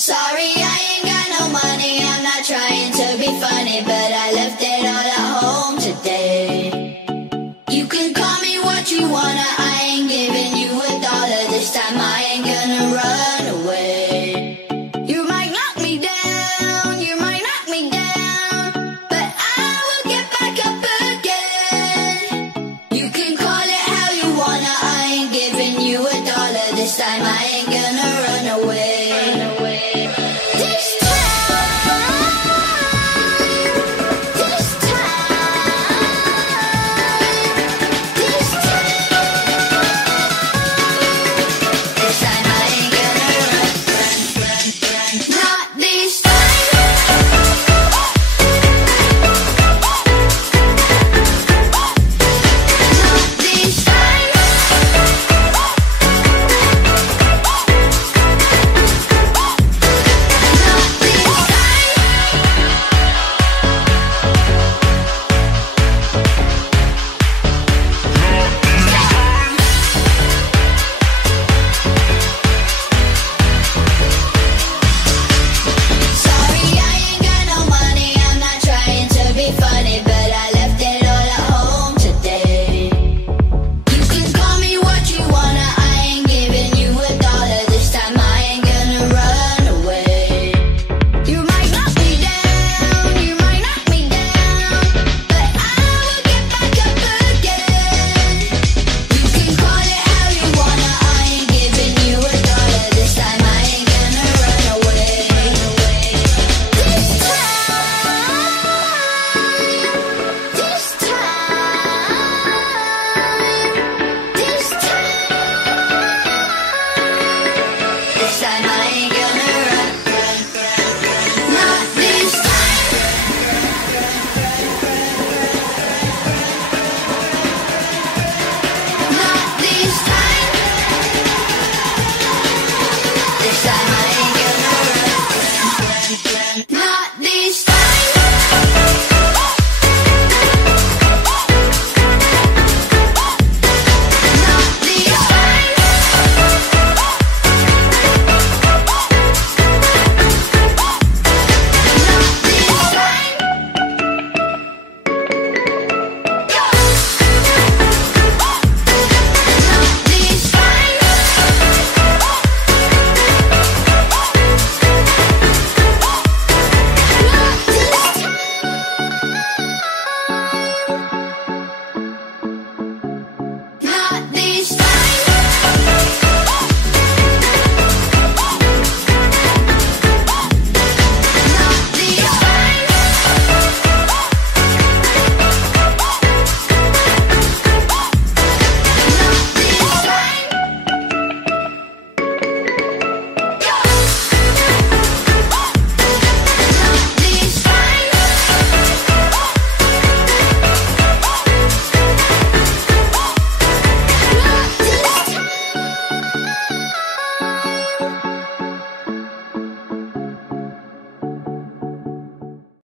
Sorry, I ain't got no money, I'm not trying to be funny, but I left it all at home today. You can call me what you wanna, I ain't giving you $1 this time, I ain't gonna run away. You might knock me down, you might knock me down, but I will get back up again. You can call it how you wanna, I ain't giving you $1 this time, I ain't gonna run away.